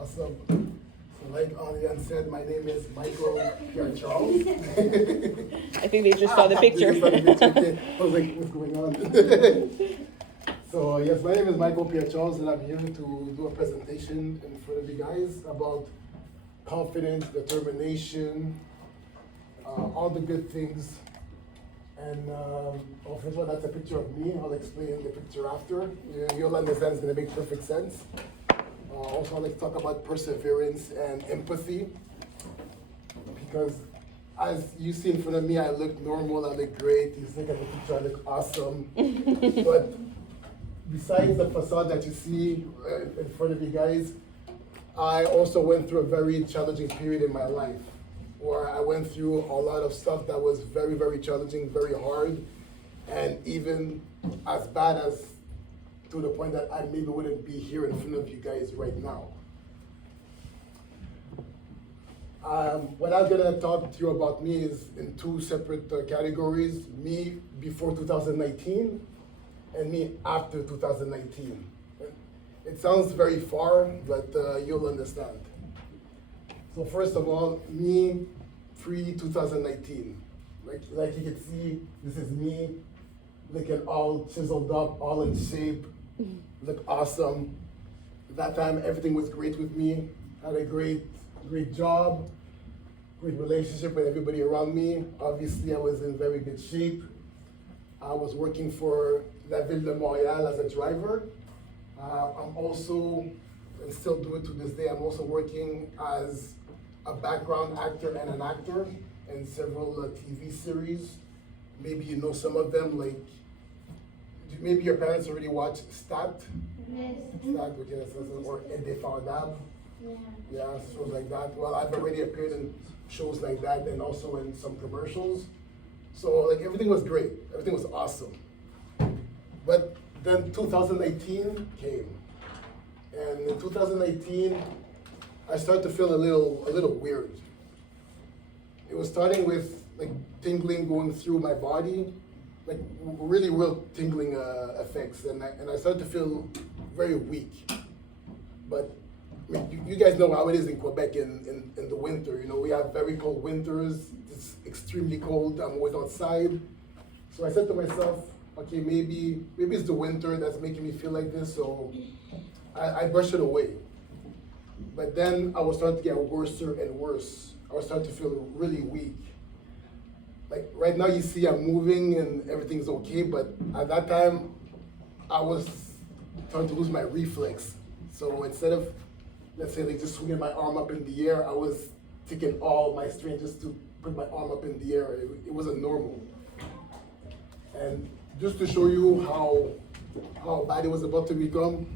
Awesome. So like Ariane said, my name is Michael Pierre Charles. I think they just saw the picture. I was like, what's going on? So yes, my name is Michael Pierre Charles, and I'm here to do a presentation in front of you guys about confidence, determination, all the good things. And first of all, that's a picture of me. I'll explain the picture after. You'll understand it's going to make perfect sense. Also, I'd like to talk about perseverance and empathy, because as you see in front of me, I look normal, I look great. You look at the picture, I look awesome. But besides the facade that you see in front of you guys, I also went through a very challenging period in my life, where I went through a lot of stuff that was very, very challenging, very hard, and even as bad as to the point that I maybe wouldn't be here in front of you guys right now. What I'm gonna talk to you about me is in two separate categories: me before 2019 and me after 2019. It sounds very far, but you'll understand. So first of all, me pre-2019. Like you can see, this is me looking all chiseled up, all in shape, look awesome. At that time, everything was great with me. Had a great job, great relationship with everybody around me. Obviously, I was in very good shape. I was working for La Ville de Montréal as a driver. I'm also, and still do it to this day, I'm also working as a background actor and an actor in several TV series. Maybe you know some of them, like, maybe your parents already watched Stat. Yes. Stat, or Indéfendable. Yeah, shows like that. Well, I've already appeared in shows like that and also in some commercials. So like everything was great, everything was awesome. But then 2018 came. And in 2018, I started to feel a little weird. It was starting with like tingling going through my body, like really real tingling effects, and I started to feel very weak. But I mean, you guys know how it is in Quebec in the winter. You know, we have very cold winters. It's extremely cold. I'm always outside. So I said to myself, okay, maybe it's the winter that's making me feel like this. So I brushed it away. But then I was starting to get worse and worse. I was starting to feel really weak. Like right now you see I'm moving and everything's okay, but at that time I was starting to lose my reflex. So instead of, let's say, like just swinging my arm up in the air, I was taking all my strength just to put my arm up in the air. It wasn't normal. And just to show you how bad it was about to become,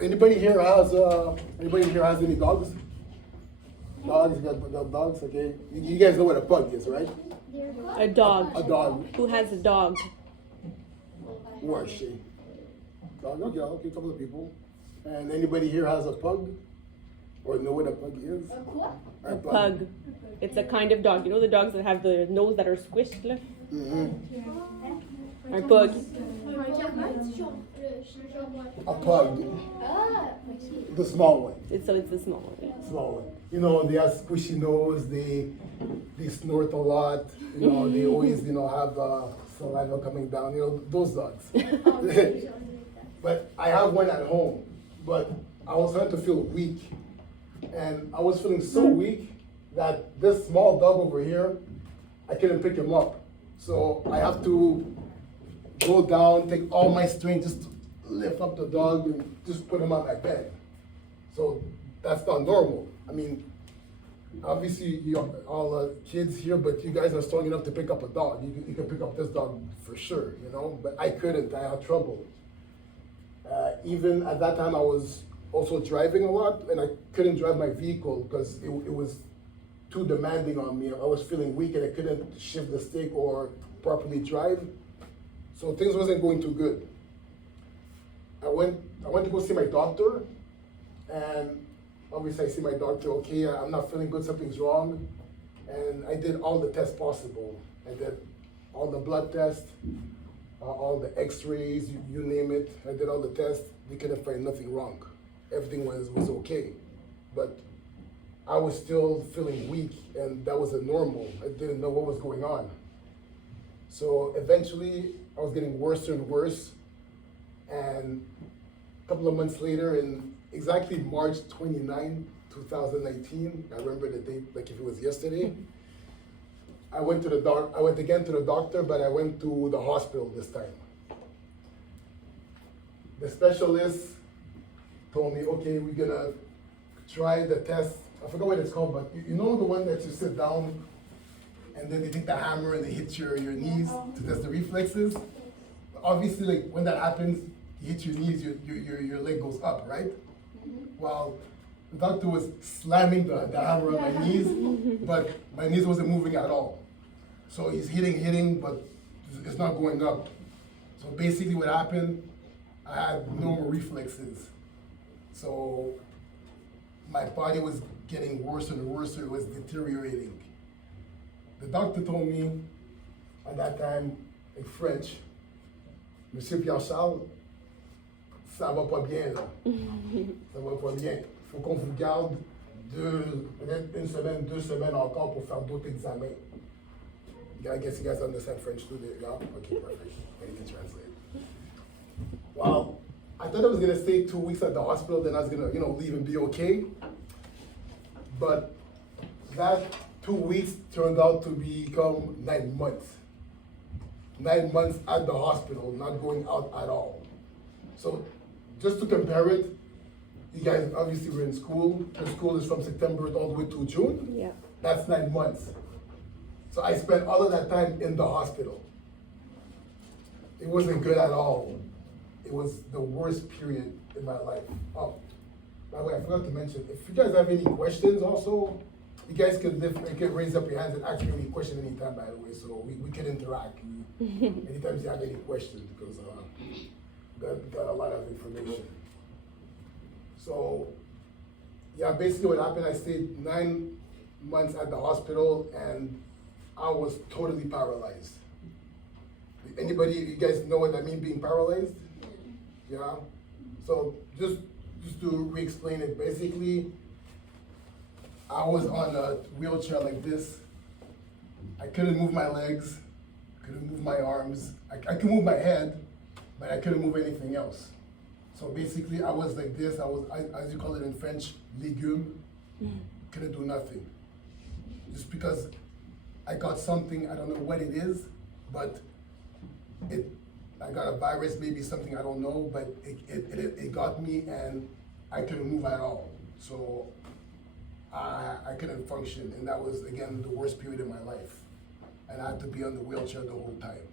anybody here has any dogs? Dogs, you got dogs, okay. You guys know what a pug is, right? A dog. A dog. Who has a dog? Where is she? Dog, okay, a couple of people. And anybody here has a pug? Or know what a pug is? A pug. It's a kind of dog. You know the dogs that have the nose that are squished? Mm-hmm. Or pug. A pug. The small one. It's the small one. Yeah. Small one. You know, they have squishy nose, they snort a lot, you know, they always, have saliva coming down, those dogs. But I have one at home, but I was starting to feel weak. And I was feeling so weak that this small dog over here, I couldn't pick him up. So I have to go down, take all my strength, just to lift up the dog and just put him on my bed. So that's not normal. I mean, obviously you're all kids here, but you guys are strong enough to pick up a dog. You can pick up this dog for sure, but I couldn't, I had trouble. Even at that time I was also driving a lot, and I couldn't drive my vehicle because it was too demanding on me. I was feeling weak and I couldn't shift the stick or properly drive. So things wasn't going too good. I went to go see my doctor, and obviously I see my doctor, okay, I'm not feeling good, something's wrong. And I did all the tests possible. I did all the blood tests, all the x-rays, you name it. I did all the tests, they couldn't find nothing wrong. Everything was okay. but I was still feeling weak, and that was a normal. I didn't know what was going on. So eventually, I was getting worse and worse, and a couple of months later, in exactly March 29, 2019, I remember the date like if it was yesterday, I went again to the doctor, but I went to the hospital this time. The specialist told me, okay, we're gonna try the test. I forgot what it's called, but you know the one that you sit down and then they take the hammer and they hit your knees to test the reflexes? Obviously, like when that happens, you hit your knees, your leg goes up, right? Well, the doctor was slamming the hammer on my knees, but my knees wasn't moving at all. So he's hitting, but it's not going up. So basically what happened, I had no more reflexes. So my body was getting worse and worse, it was deteriorating. The doctor told me at that time in French, Monsieur Pierre-Charles, ça va pas bien là. Ça va pas bien. Il faut qu'on vous garde peut-être une semaine, 2 semaines encore pour faire d'autres examens. I guess you guys understand French too, yeah? Okay, perfect. I can translate. Well, I thought I was gonna stay 2 weeks at the hospital, then I was gonna, leave and be okay. But that 2 weeks turned out to become 9 months. 9 months at the hospital, not going out at all. So just to compare it, you guys obviously were in school. The school is from September all the way to June. Yeah. That's 9 months. So I spent all of that time in the hospital. It wasn't good at all. It was the worst period in my life. Oh, by the way, I forgot to mention, if you guys have any questions also, you guys can raise up your hands and ask me any question anytime, by the way, so we can interact. Anytime you have any questions, because got a lot of information. So, yeah, basically what happened, I stayed 9 months at the hospital, and I was totally paralyzed. Anybody, you guys know what I mean, being paralyzed? Yeah? So, just to re-explain it, basically, I was on a wheelchair like this. I couldn't move my legs, couldn't move my arms. I could move my head, but I couldn't move anything else. So basically, I was like this. I was, as you call it in French, légume. Couldn't do nothing. Just because I got something, I don't know what it is, but I got a virus, maybe something I don't know, but it got me and I couldn't move at all. So I couldn't function, and that was, again, the worst period of my life. And I had to be on the wheelchair the whole time.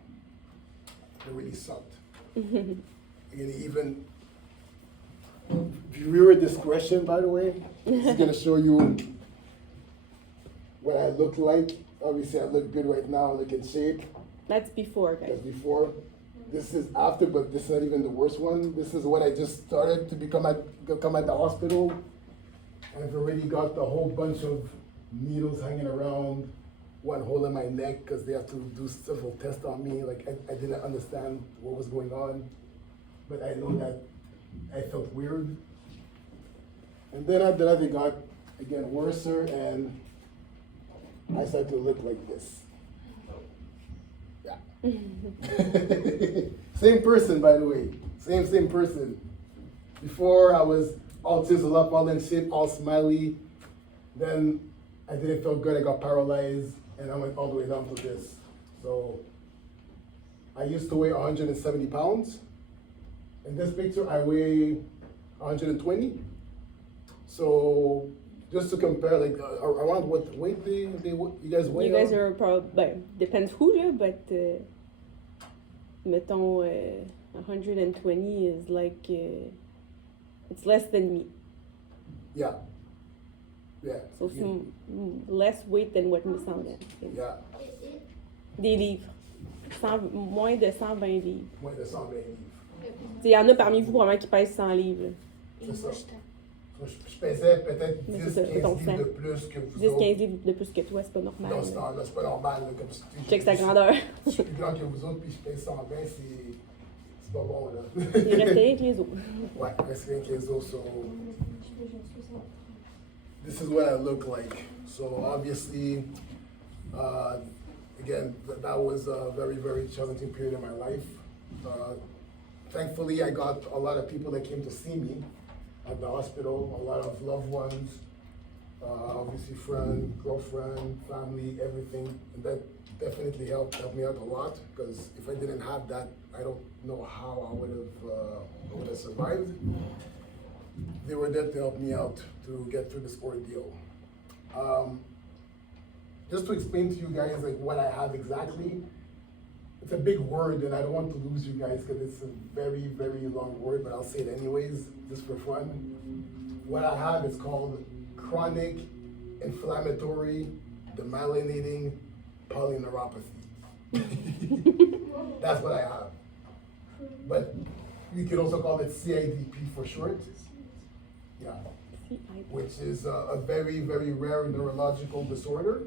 It really sucked. And even, viewer discretion, by the way, this is gonna show you what I look like. Obviously, I look good right now, I look in shape. That's before, guys. That's before. This is after, but this is not even the worst one. This is what I just started to come at the hospital. I've already got a whole bunch of needles hanging around, one hole in my neck because they have to do several tests on me. Like I didn't understand what was going on, but I know that I felt weird. And then after that, it got again worse, and I started to look like this. Yeah. Same person, by the way. Same person. Before I was all chiseled up, all in shape, all smiley. Then I didn't feel good, I got paralyzed, and I went all the way down to this. So I used to weigh 170 pounds. In this picture, I weigh 120. So just to compare, like around what weight you guys weigh? You guys are probably, depends who, là, but mettons 120 is like, it's less than me. Yeah. Yeah. So some less weight than what me semblait. Yeah. Des livres. Moins de 120 livres. Moins de 120 livres. Il y en a parmi vous probablement qui pèsent 100 livres. C'est ça. Je pesais peut-être 10-15 livres de plus que vous 10-15 livres de plus que toi, c'est pas normal. Non, c'est pas normal. Là, comme check sa grandeur. Je suis plus grand que vous autres, puis je pèse 120, c'est pas bon, là. Il reste rien que les os. Ouais, il reste rien que les os. So... this is what I look like. So obviously, again, that was a very, very challenging period in my life. Thankfully, I got a lot of people that came to see me at the hospital, a lot of loved ones, obviously friend, girlfriend, family, everything. And that definitely helped me out a lot, because if I didn't have that, I don't know how I would have survived. They were there to help me out to get through this ordeal. Just to explain to you guys like what I have exactly, it's a big word and I don't want to lose you guys because it's a very, very long word, but I'll say it anyways, just for fun. What I have is called chronic inflammatory demyelinating polyneuropathy. That's what I have. But you can also call it CIDP for short. Yeah. Which is a very, very rare neurological disorder.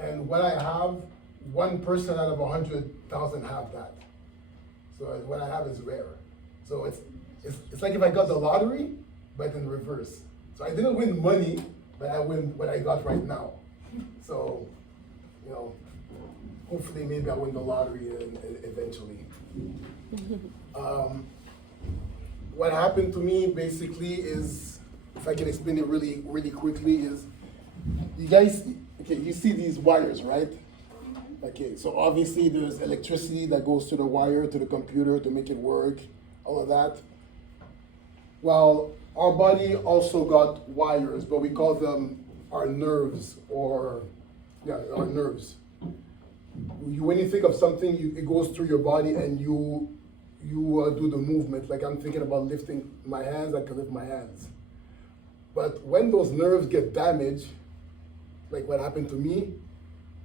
And what I have, 1% out of 100,000 have that. So what I have is rare. So it's like if I got the lottery, but in reverse. So I didn't win money, but I win what I got right now. So, you know, hopefully maybe I'll win the lottery eventually. What happened to me basically is, if I can explain it really, really quickly, is you guys, okay, you see these wires, right? Okay, so obviously there's electricity that goes to the wire, to the computer to make it work, all of that. Well, our body also got wires, but we call them our nerves, or, yeah, our nerves. When you think of something, it goes through your body and you do the movement. Like I'm thinking about lifting my hands, I can lift my hands. But when those nerves get damaged, like what happened to me,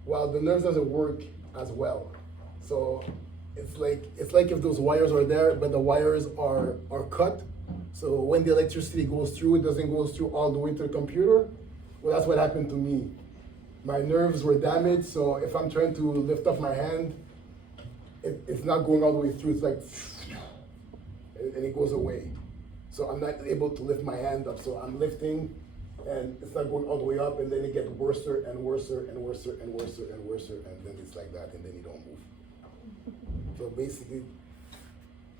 well, the nerves doesn't work as well. So it's like if those wires are there, but the wires are cut. So when the electricity goes through, it doesn't go through all the way to the computer. Well, that's what happened to me. My nerves were damaged, so if I'm trying to lift up my hand, it's not going all the way through. It's like, and it goes away. So I'm not able to lift my hand up. So I'm lifting, and it's not going all the way up, and then it gets worse and worse and worse and worse and worse, and then it's like that, and then you don't move. So basically,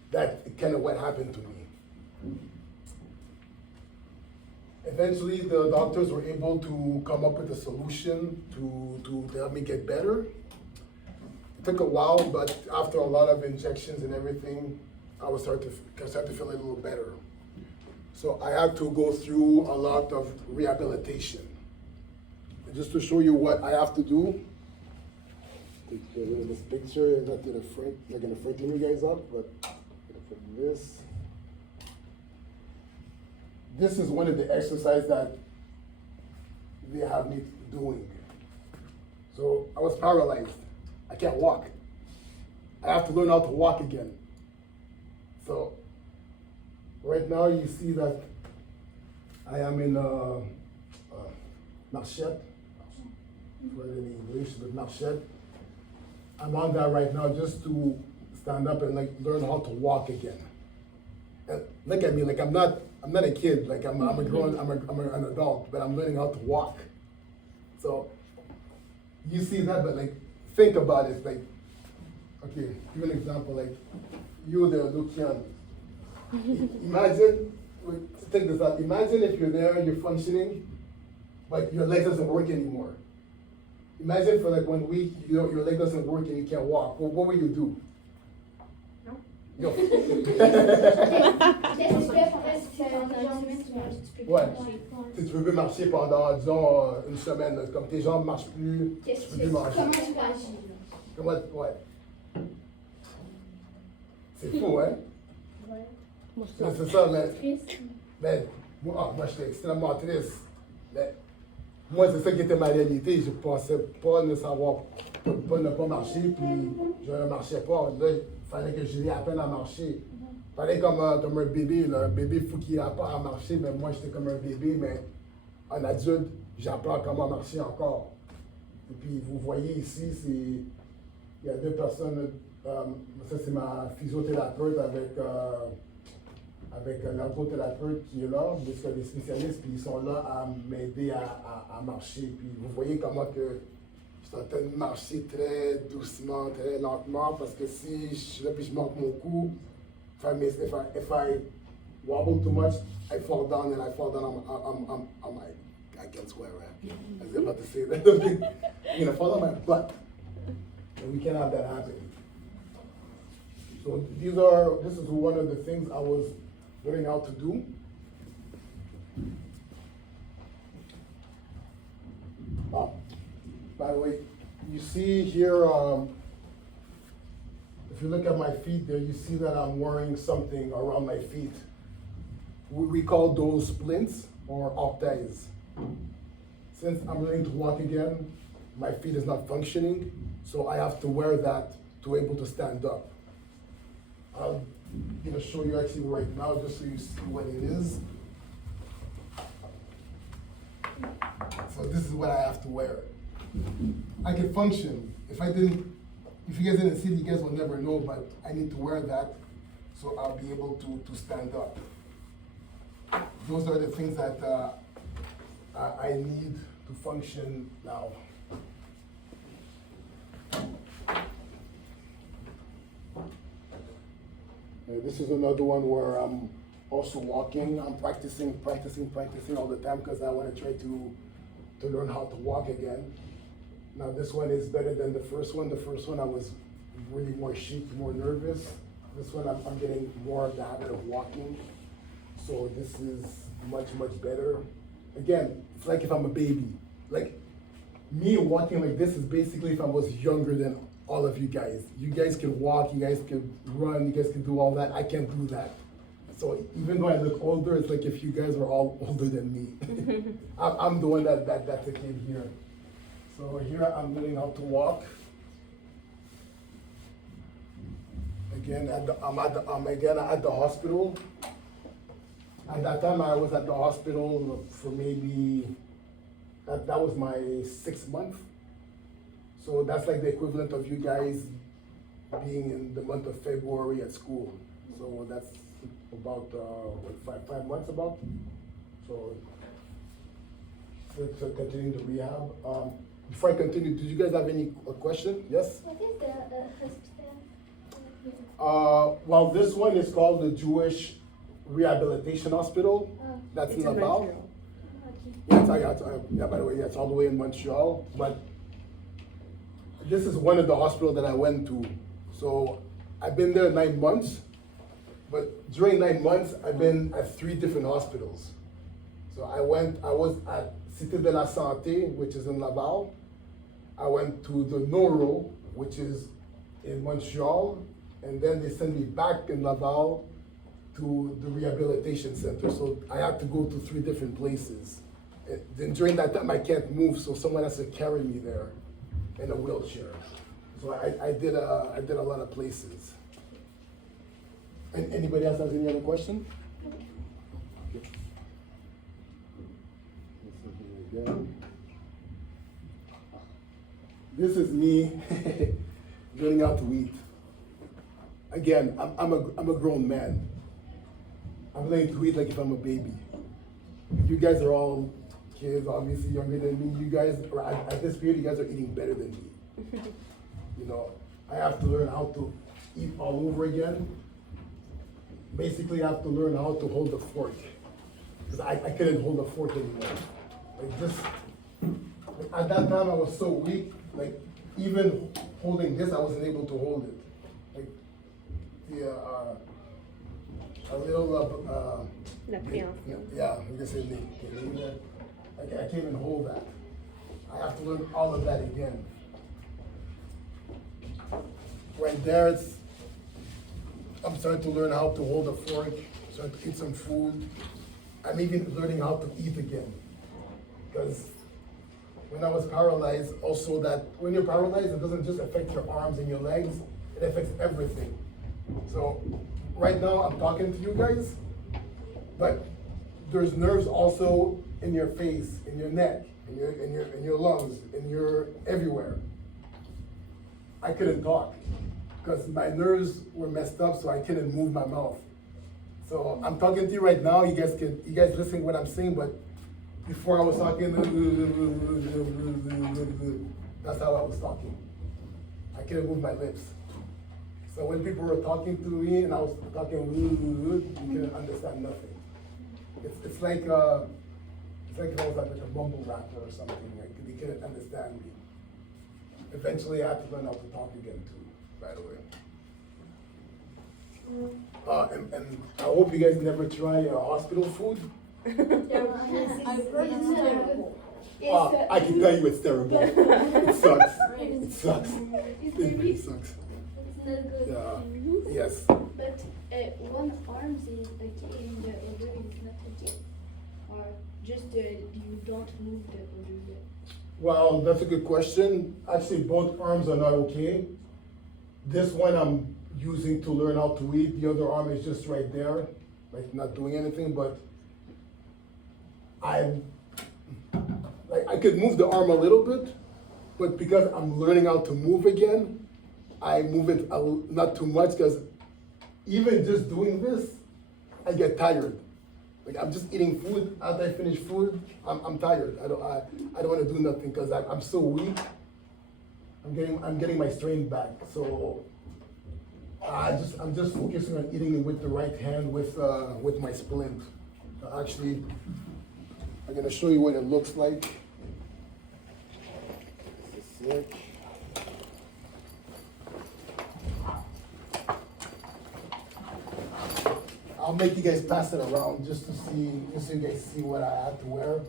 that's kind of what happened to me. Eventually, the doctors were able to come up with a solution to help me get better. It took a while, but after a lot of injections and everything, I was starting to feel a little better. So I had to go through a lot of rehabilitation. And just to show you what I have to do, take this picture, not gonna frighten you guys up, but for this. This is one of the exercises that they have me doing. So I was paralyzed. I can't walk. I have to learn how to walk again. So right now you see that I am in marchette. For in English, but marchette. I'm on that right now just to stand up and like learn how to walk again. And look at me, like I'm not a kid, like I'm a grown, I'm an adult, but I'm learning how to walk. So you see that, but like think about it, like, okay, give an example, like you there, Lucian. Imagine, take this out, imagine if you're there and you're functioning, but your leg doesn't work anymore. Imagine for like 1 week, your leg doesn't work and you can't walk. Well, what will you do? No. Ouais. Si tu veux plus marcher pendant, disons, une semaine, comme tes jambes ne marchent plus, tu peux plus marcher. Comment, ouais. C'est fou, hein? Ouais. C'est ça, mais moi j'étais extrêmement triste. Mais moi, c'est ça qui était ma réalité. Je pensais pas ne savoir, ne pas marcher, puis je ne marchais pas. Là, il fallait que j'aie à peine à marcher. Il fallait comme un bébé. Là. Un bébé, il faut qu'il apprenne à marcher, mais moi, j'étais comme un bébé, mais en adulte, j'apprends comment marcher encore. Et puis, vous voyez ici, il y a 2 personnes. Ça, c'est ma physiothérapeute avec avec l'orthothérapeute qui est là, parce qu'il y a des spécialistes, puis ils sont là à m'aider à marcher. Puis vous voyez comment que je suis en train de marcher très doucement, très lentement, parce que si je suis là puis je manque mon coup, if I wobble too much, I fall down and I fall down on my, I can't swear, right? I was about to say that. I'm gonna fall on my butt. And we can't have that happen. So this is one of the things I was learning how to do. By the way, you see here, if you look at my feet there, you see that I'm wearing something around my feet. We call those splints or orteils. Since I'm learning to walk again, my feet is not functioning, so I have to wear that to be able to stand up. I'm gonna show you actually right now, just so you see what it is. So this is what I have to wear. I can function. If you guys didn't see it, you guys will never know, but I need to wear that so I'll be able to stand up. Those are the things that I need to function now. This is another one where I'm also walking. I'm practicing all the time because I want to try to learn how to walk again. Now this one is better than the first one. The first one I was really more shaky, more nervous. This one I'm getting more of the habit of walking. So this is much better. Again, it's like if I'm a baby. Like me walking like this is basically if I was younger than all of you guys. You guys can walk, you guys can run, you guys can do all that. I can't do that. So even though I look older, it's like if you guys are all older than me. I'm the one that's a kid here. So here I'm learning how to walk. Again, I'm at the hospital. At that time, I was at the hospital for maybe, that was my 6th month. So that's like the equivalent of you guys being in the month of February at school. So that's about, what, 5 months about? So continuing the rehab. Before I continue, did you guys have any question? Yes? What is the hospital? Well, this one is called the Jewish Rehabilitation Hospital. That's in Laval. Okay. Yeah, by the way, it's all the way in Montreal. But this is one of the hospitals that I went to. So I've been there 9 months. But during 9 months, I've been at 3 different hospitals. So I was at Cité de la Santé, which is in Laval. I went to the Neuro, which is in Montreal. And then they sent me back in Laval to the rehabilitation center. So I had to go to 3 different places. Then during that time, I can't move, so someone has to carry me there in a wheelchair. So I did a lot of places. And anybody else has any other question? Okay. This is me learning how to eat. Again, I'm a grown man. I'm learning to eat like if I'm a baby. You guys are all kids, obviously younger than me. You guys, at this period, you guys are eating better than me. You know, I have to learn how to eat all over again. Basically, I have to learn how to hold the fork. Because I couldn't hold the fork anymore. Like just, at that time I was so weak, like even holding this, I wasn't able to hold it. Like, a little, yeah, we can say I can't even hold that. I have to learn all of that again. Right there, I'm starting to learn how to hold a fork, starting to eat some food. I'm even learning how to eat again. Because when I was paralyzed, also that when you're paralyzed, it doesn't just affect your arms and your legs, it affects everything. So right now I'm talking to you guys, but there's nerves also in your face, in your neck, in your lungs, in your everywhere. I couldn't talk because my nerves were messed up, so I couldn't move my mouth. So I'm talking to you right now. You guys listen to what I'm saying, but before I was talking, that's how I was talking. I couldn't move my lips. So when people were talking to me and I was talking, you couldn't understand nothing. It's like if I was like a mumble rapper or something. Like they couldn't understand me. Eventually, I had to learn how to talk again too. By the way. And I hope you guys never try hospital food. I've heard it's terrible. I can tell you it's terrible. It sucks. It sucks. It really sucks. It's not good. Yeah. Yes. But one arm is okay and the other is not okay. Or just you don't move the other leg. Well, that's a good question. Actually, both arms are not okay. This one I'm using to learn how to eat. The other arm is just right there, like not doing anything. But I could move the arm a little bit, but because I'm learning how to move again, I move it not too much because even just doing this, I get tired. Like I'm just eating food. After I finish food, I'm tired. I don't want to do nothing because I'm so weak. I'm getting my strength back. So I'm just focusing on eating it with the right hand with my splint. Actually, I'm gonna show you what it looks like. Just a sec. I'll make you guys pass it around just so you guys see what I have to wear.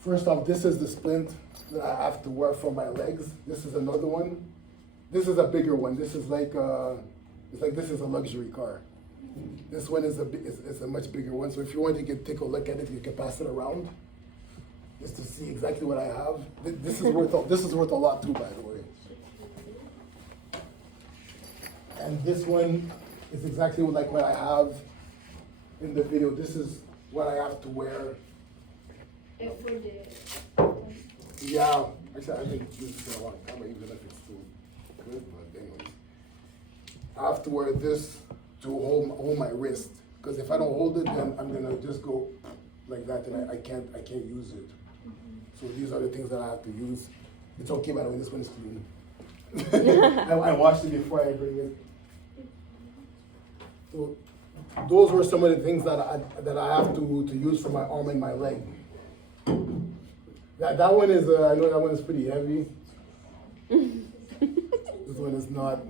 First off, this is the splint that I have to wear for my legs. This is another one. This is a bigger one. This is like this is a luxury car. This one is a much bigger one. So if you want, you can take a look at it. You can pass it around just to see exactly what I have. This is worth a lot too, by the way. And this one is exactly like what I have in the video. This is what I have to wear. For the Yeah, actually, I think this is a long camera, even if it's too good, but anyways. I have to wear this to hold my wrist, because if I don't hold it, then I'm gonna just go like that, and I can't use it. So these are the things that I have to use. It's okay, by the way, this one is clean. I washed it before I bring it. So those were some of the things that I have to use for my arm and my leg. That one is, I know that one is pretty heavy. This one is not.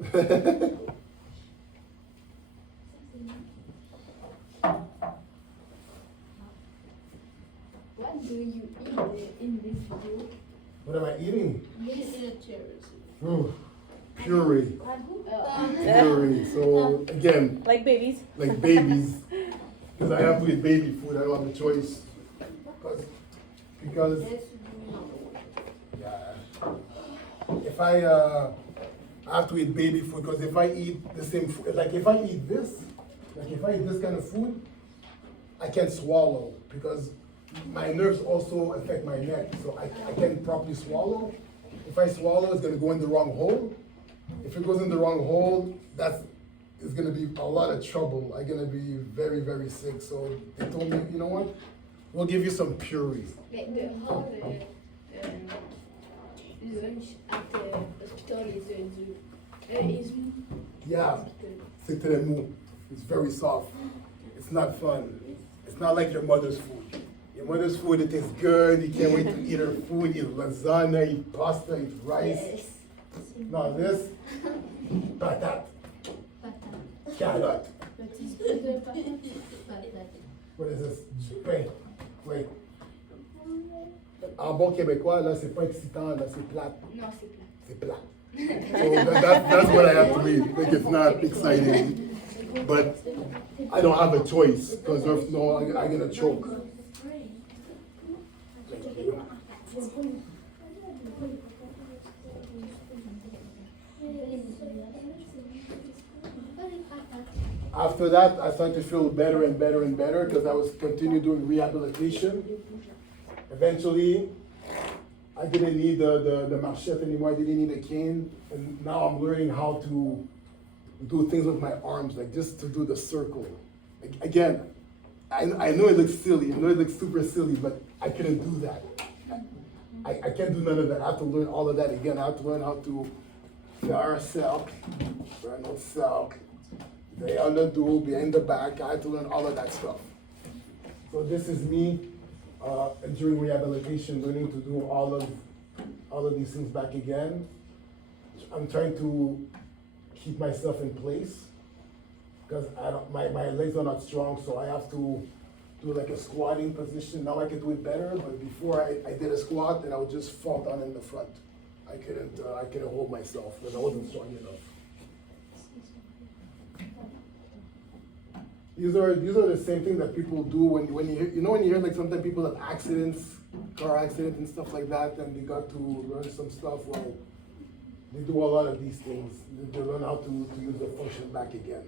what do you eat in this video? What am I eating? Yes. Ooh, puree. Puree. So again, Like babies. like babies, because I have to eat baby food. I don't have a choice. Because yeah, if I have to eat baby food, because if I eat the same food, like if I eat this kind of food, I can't swallow because my nerves also affect my neck, so I can't properly swallow. If I swallow, it's gonna go in the wrong hole. If it goes in the wrong hole, it's gonna be a lot of trouble. I'm gonna be very, very sick. So they told me, you know what? We'll give you some puree. Like the whole lunch at the hospital is Yeah, c'est très mou. It's very soft. It's not fun. It's not like your mother's food. Your mother's food, it tastes good. You can't wait to eat her food. Eat lasagna, eat pasta, eat rice. Yes. Now this, patate, carrot. What is this? Pain. Wait. En bon québécois, là, c'est pas excitant, là, c'est plate. Non, c'est plat. C'est plate. So that's what I have to eat. Like, it's not exciting. But I don't have a choice, because if no, I'm gonna choke. Thank you. After that, I started to feel better and better and better because I was continuing doing rehabilitation. Eventually, I didn't need the machete anymore. I didn't need a cane. And now I'm learning how to do things with my arms, like just to do the circle. Again, I know it looks silly, I know it looks super silly, but I couldn't do that. I can't do none of that. I have to learn all of that again. I have to learn how to faire silk, no silk, the underdo, behind the back. I have to learn all of that stuff. So this is me during rehabilitation, learning to do all of these things back again. I'm trying to keep myself in place because my legs are not strong, so I have to do like a squatting position. Now I can do it better, but before I did a squat and I would just fall down in the front. I couldn't hold myself because I wasn't strong enough. These are the same thing that people do when you hear, when you hear like sometimes people have accidents, car accidents and stuff like that, and they got to learn some stuff. Well, they do a lot of these things. They learn how to use the function back again.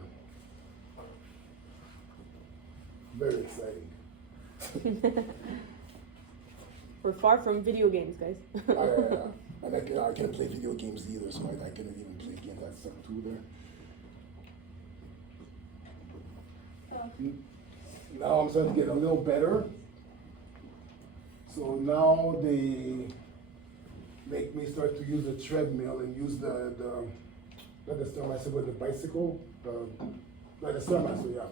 Very exciting. We're far from video games, guys. And I can't play video games either, so I couldn't even play games. I suck too there. Now I'm starting to get a little better. So now they make me start to use a treadmill and use not the Stairmaster, but the bicycle, like the Stairmaster, yeah.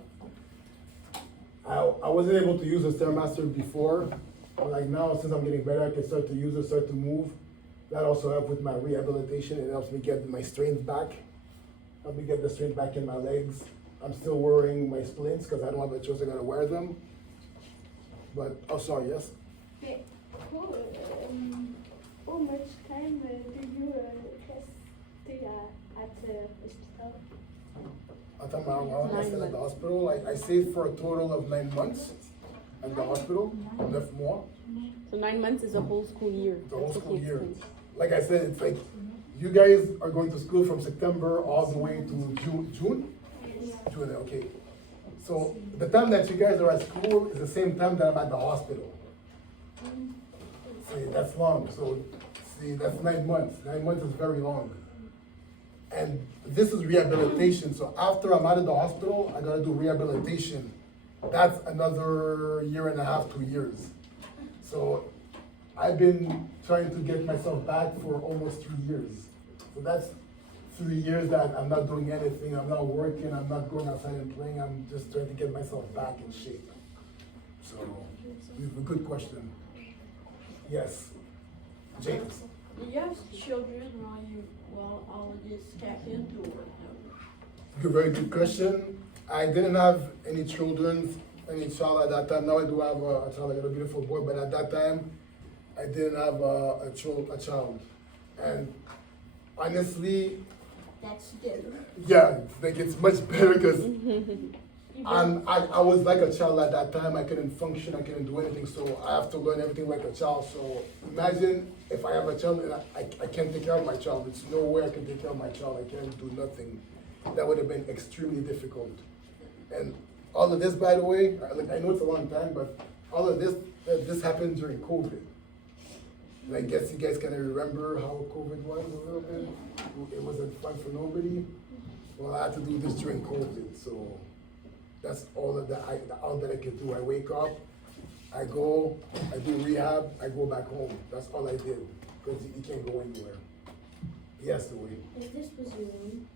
I wasn't able to use the Stairmaster before, but like now since I'm getting better, I can start to use it, start to move. That also helps with my rehabilitation. It helps me get my strength back, help me get the strength back in my legs. I'm still wearing my splints because I don't have a choice, I gotta wear them. But, oh sorry, yes? Mais how much time do you stay at the hospital? At the hospital, I stayed for a total of 9 months at the hospital, 9 mois. So 9 months is a whole school year. The whole That's what school he year. explained. Like I said, it's like you guys are going to school from September all the way to June? June, okay. So the time that you guys are at school is the same time that I'm at the hospital. See, that's long. So, see, that's 9 months. 9 months is very long. And this is rehabilitation. So after I'm out of the hospital, I gotta do rehabilitation. That's another 1.5 to 2 years. So I've been trying to get myself back for almost 3 years. So that's 3 years that I'm not doing anything, I'm not working, I'm not going outside and playing, I'm just trying to get myself back in shape. So, it's a good question. Yes. James? Do you have children while all of this happened, or no? Very good question. I didn't have any children, any child at that time. Now I do have a child, I got a beautiful boy, but at that time, I didn't have a child. And honestly, That's different. yeah, like it's much better because I was like a child at that time. I couldn't function, I couldn't do anything, so I have to learn everything like a child. So imagine if I have a child and I can't take care of my child. There's no way I can take care of my child. I can't do nothing. That would have been extremely difficult. And all of this, by the way, I know it's a long time, but all of this happened during COVID. And I guess you guys kind of remember how COVID was a little bit. It wasn't fun for nobody. Well, I had to do this during COVID, so that's all that I could do. I wake up, I go, I do rehab, I go back home. That's all I did because you can't go anywhere. Yes, the way. Is this was your room?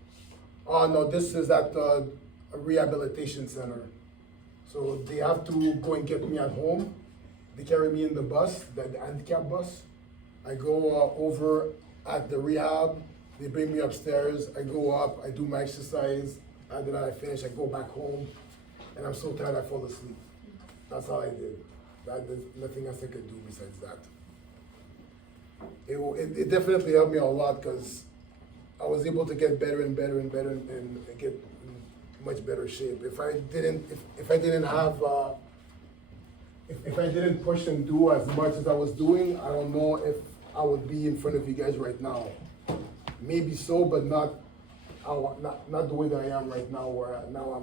Oh no, this is at a rehabilitation center. So they have to go and get me at home. They carry me in the bus, the handicap bus. I go over at the rehab. They bring me upstairs. I go up. I do my exercise. After that, I finish. I go back home, and I'm so tired I fall asleep. That's all I did. There's nothing else I could do besides that. It definitely helped me a lot because I was able to get better and better and better and get in much better shape. If I didn't push and do as much as I was doing, I don't know if I would be in front of you guys right now. Maybe so, but not the way that I am right now. Where now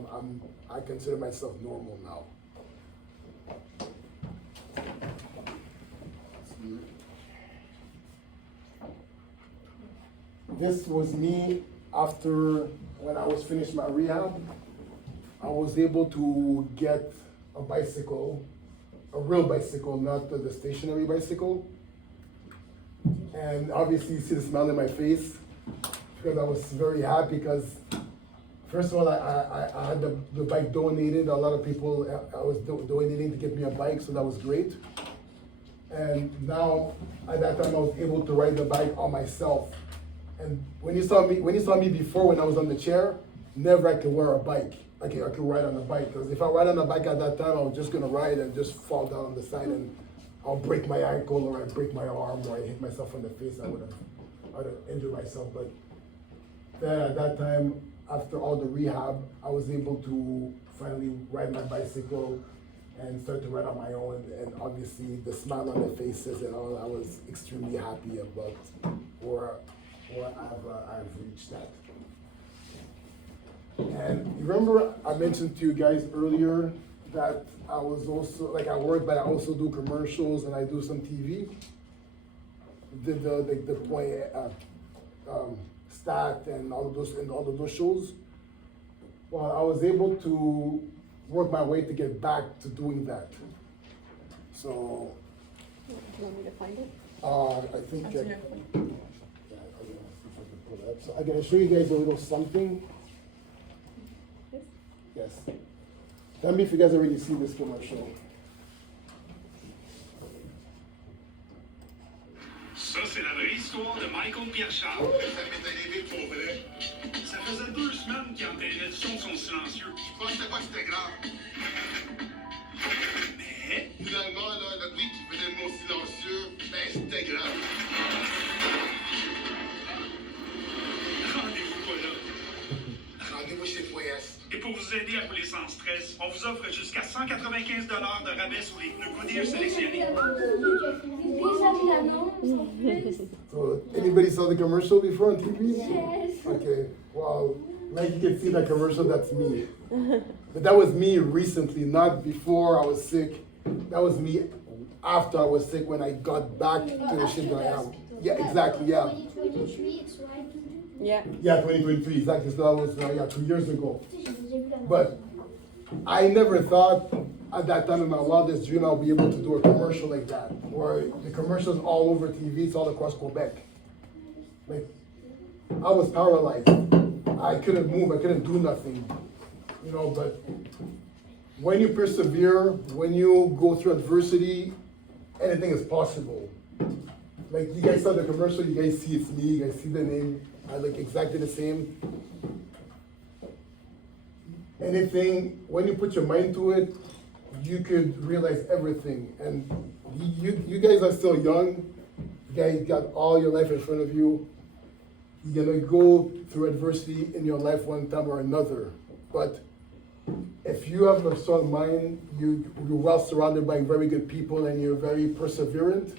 I consider myself normal now. This was me after when I was finished my rehab. I was able to get a bicycle, a real bicycle, not the stationary bicycle. And obviously you see the smile in my face because I was very happy because first of all, I had the bike donated. A lot of people I was donating to get me a bike, so that was great. And now at that time I was able to ride the bike on myself. And when you saw me before when I was on the chair, never I could wear a bike. I could ride on a bike because if I ride on a bike at that time, I was just gonna ride and just fall down on the side and I'll break my ankle or I break my arm or I hit myself in the face. I would have injured myself. But then at that time, after all the rehab, I was able to finally ride my bicycle and start to ride on my own. And obviously the smile on their faces and all, I was extremely happy about where I've reached that. And you remember I mentioned to you guys earlier that I was also, like I work, but I also do commercials and I do some TV. Did the point stat and all of those shows. Well, I was able to work my way to get back to doing that. So. Do you want me to find it? I think. Yeah, I'm gonna see if I can pull it up. So I'm gonna show you guys a little something. Yes. Tell me if you guys already see this commercial. Ça, c'est la vraie histoire de Michael Pierre-Charles. Ça m'est arrivé pour vrai. Ça faisait 2 semaines qu'il enterrait le son de son silencieux. Je pensais pas que c'était grave. Mais, Finalement, là, lui qui faisait le mot silencieux, ben c'était grave. rendez-vous pas là. Rendez-vous chez Foyas. Et pour vous aider à rouler sans stress, on vous offre jusqu'à 195 $ de rabais sur les pneus Goodyear sélectionnés. Déjà vu l'annonce en plus. So anybody saw the commercial before on TV? Yes. Okay. Well, like you can see that commercial, that's me. But that was me recently, not before I was sick. That was me after I was sick when I got back to the shit that I am. Yeah, exactly, yeah. 2023, it's right. Yeah. Yeah, 2023, exactly. So that was 2 years ago. But I never thought at that time in my wildest dream I'll be able to do a commercial like that, where the commercials all over TV, it's all across Quebec. Like, I was paralyzed. I couldn't move, I couldn't do nothing, you know, but when you persevere, when you go through adversity, anything is possible. Like, you guys saw the commercial, you guys see it's me, you guys see the name, I look exactly the same. Anything, when you put your mind to it, you could realize everything. And you guys are still young. You guys got all your life in front of you. You're gonna go through adversity in your life one time or another. But if you have a strong mind, you're well surrounded by very good people and you're very perseverant,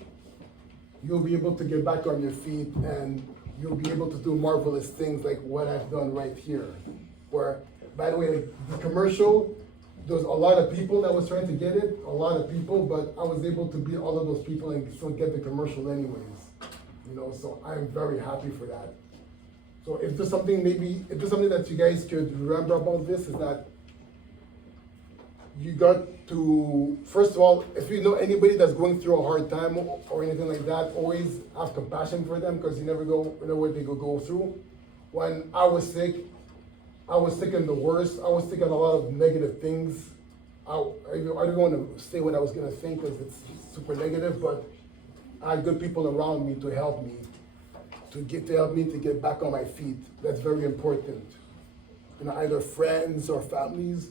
you'll be able to get back on your feet and you'll be able to do marvelous things like what I've done right here. Where, by the way, like the commercial, there's a lot of people that was trying to get it, a lot of people, but I was able to beat all of those people and still get the commercial anyways. You know, so I'm very happy for that. So if there's something that you guys could remember about this is that you got to, first of all, if you know anybody that's going through a hard time or anything like that, always have compassion for them because you never know what they go through. When I was sick in the worst. I was thinking a lot of negative things. I don't want to say what I was going to think because it's super negative, but I had good people around me to help me, to get back on my feet. That's very important. You know, either friends or families,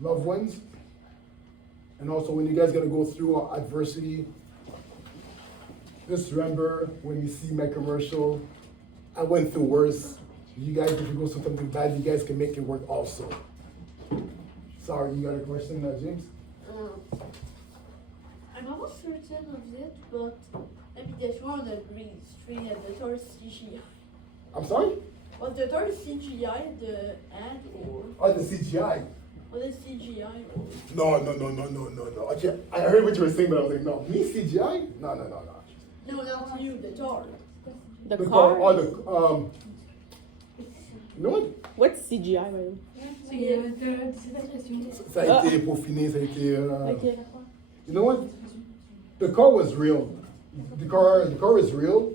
loved ones. And also when you guys gonna go through adversity, just remember when you see my commercial, I went through worse. You guys, if you go through something bad, you guys can make it work also. Sorry, you got a question, James? I'm almost certain of it, but maybe the one on the green screen at the third CGI. I'm sorry? Was the third CGI the ad or Oh, the CGI. was it CGI or? No. Okay, I heard what you were saying, but I was like, no. Me CGI? No. No, not you, the third. The car? Oh, you know what? What's CGI, by the way? Ça a été peaufiné, ça a été. Ok. You know what? The car was real. The car is real.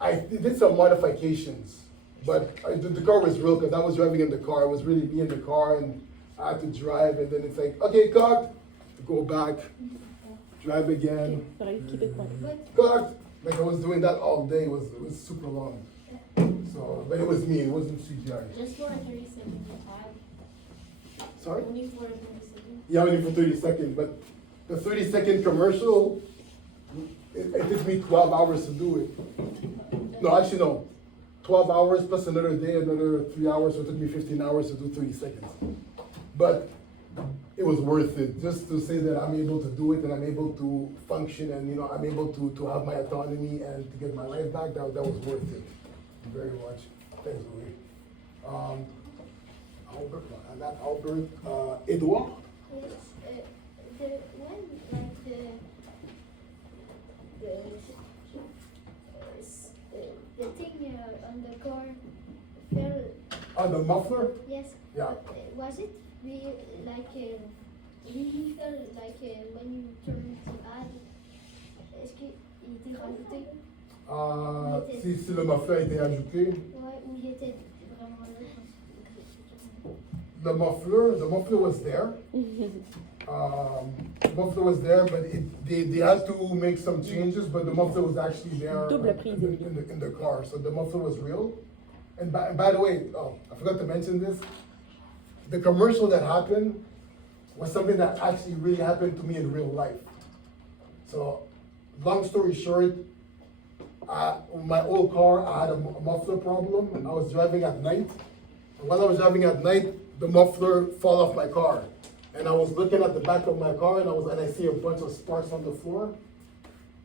I did some modifications, but the car was real because I was driving in the car. It was really me in the car, and I had to drive. And then it's like, okay, cut, go back, drive again, Faudrait keep it quiet. cut. Like I was doing that all day. It was super long. So, but it was me. It wasn't CGI. Just for a 30-second time. Sorry. Only for a 30-second. Yeah, only for 30 seconds, but the 30-second commercial, it took me 12 hours to do it. No, actually no. 12 hours plus another day, another 3 hours, so it took me 15 hours to do 30 seconds. But it was worth it, just to say that I'm able to do it and I'm able to function and I'm able to have my autonomy and to get my life back, that was worth it. Very much. Thanks, Louis. Albert, not Albert, Edouard? Yes, the one like the thing on the car fell. On the muffler? Yes. Yeah. Was it really fell like when you turn to add? Est-ce qu'il était rajouté? Si le muffler a été ajouté. Ouais, ou il était vraiment là. The muffler was there. The muffler was there, but they had to make some changes, but the muffler was actually there Double prise. in the car, so the muffler was real. And by the way, I forgot to mention this, the commercial that happened was something that actually really happened to me in real life. So, long story short, my old car, I had a muffler problem, and I was driving at night. And while I was driving at night, the muffler fell off my car. And I was looking at the back of my car, and I see a bunch of sparks on the floor.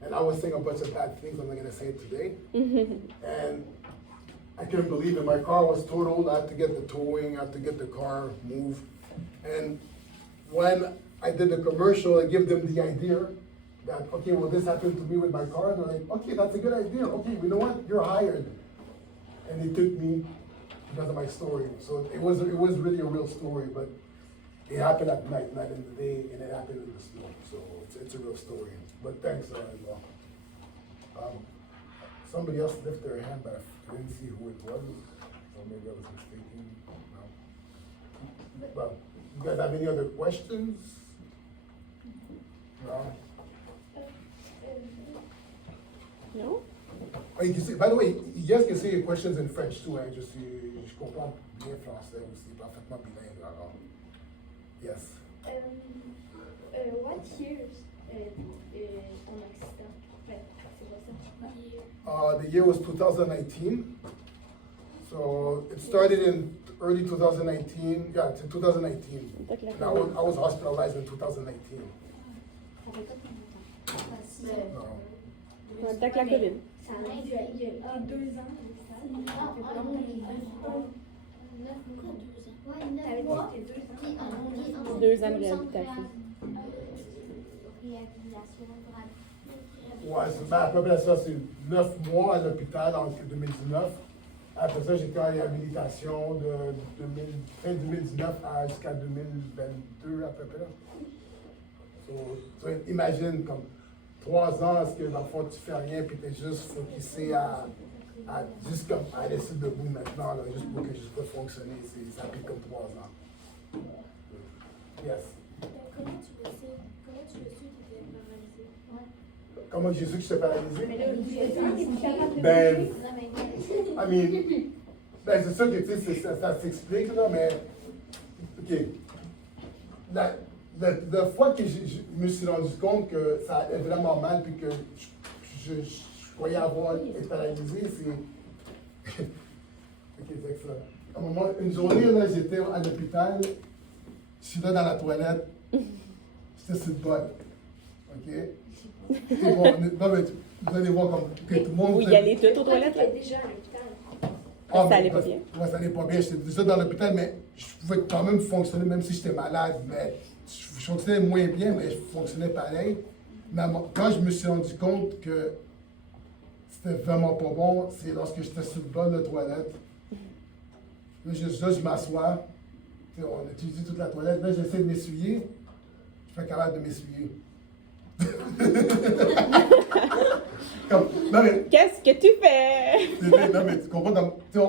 And I was saying a bunch of bad things, I'm not gonna say it today. And I couldn't believe it. My car was totaled. I had to get the towing, I had to get the car moved. And when I did the commercial, I gave them the idea that, okay, well, this happened to me with my car. They're like, okay, that's a good idea. Okay, you know what? You're hired. And they took me because of my story. So it was really a real story, but it happened at night, not in the day, and it happened in the snow. So it's a real story. But thanks, somebody else lifted their hand, but I didn't see who it was. So maybe I was mistaken. No. Well, you guys have any other questions? No? No? Oh, you can say, by the way, you guys can say your questions in French too. Je comprends bien français aussi, parfaitement bilingue. Alors, yes. What years ton accident? Enfin, c'est pas ça. The year was 2019. So it started in early 2019. Yeah, it's in 2019. And I was hospitalized in 2019. No. En même temps que la COVID. Ça a il y a 2 ans. Ouais, 9 mois. 2 ans de réhabilitation. Ouais, à peu près ça, c'est 9 mois à l'hôpital en 2019. Après ça, j'étais en réhabilitation de fin 2019 jusqu'à 2022 à peu près. So, imagine comme 3 ans, est-ce que dans le fond tu fais rien puis t'es juste focusé à juste comme à rester debout maintenant, là, juste pour que je puisse fonctionner. Ça a pris comme 3 ans. Yes. Comment tu le sais que tu étais paralysé? Comment j'ai su que j'étais paralysé? Ben, c'est sûr que tu sais, ça s'explique, là, mais ok. La fois que je me suis rendu compte que ça allait vraiment mal puis que je croyais avoir été paralysé, c'est. Ok, c'est ça. À un moment, une journée, là, j'étais à l'hôpital, je suis là dans la toilette, j'étais sur le bol. Ok? C'est bon, non, mais vous allez voir comme que tout le monde. Vous y allez tout aux toilettes, là? Déjà à l'hôpital. Ça allait pas bien. Ouais, ça allait pas bien. J'étais déjà dans l'hôpital, mais je pouvais quand même fonctionner, même si j'étais malade. Mais je fonctionnais moins bien, mais je fonctionnais pareil. Mais quand je me suis rendu compte que c'était vraiment pas bon, c'est lorsque j'étais sur le bol de toilette. Là, je m'assois. on utilise toute la toilette. Là, j'essaie de m'essuyer. Je suis pas capable de m'essuyer. Non, mais. Qu'est-ce que tu fais? Non, mais tu comprends, comme, tu sais,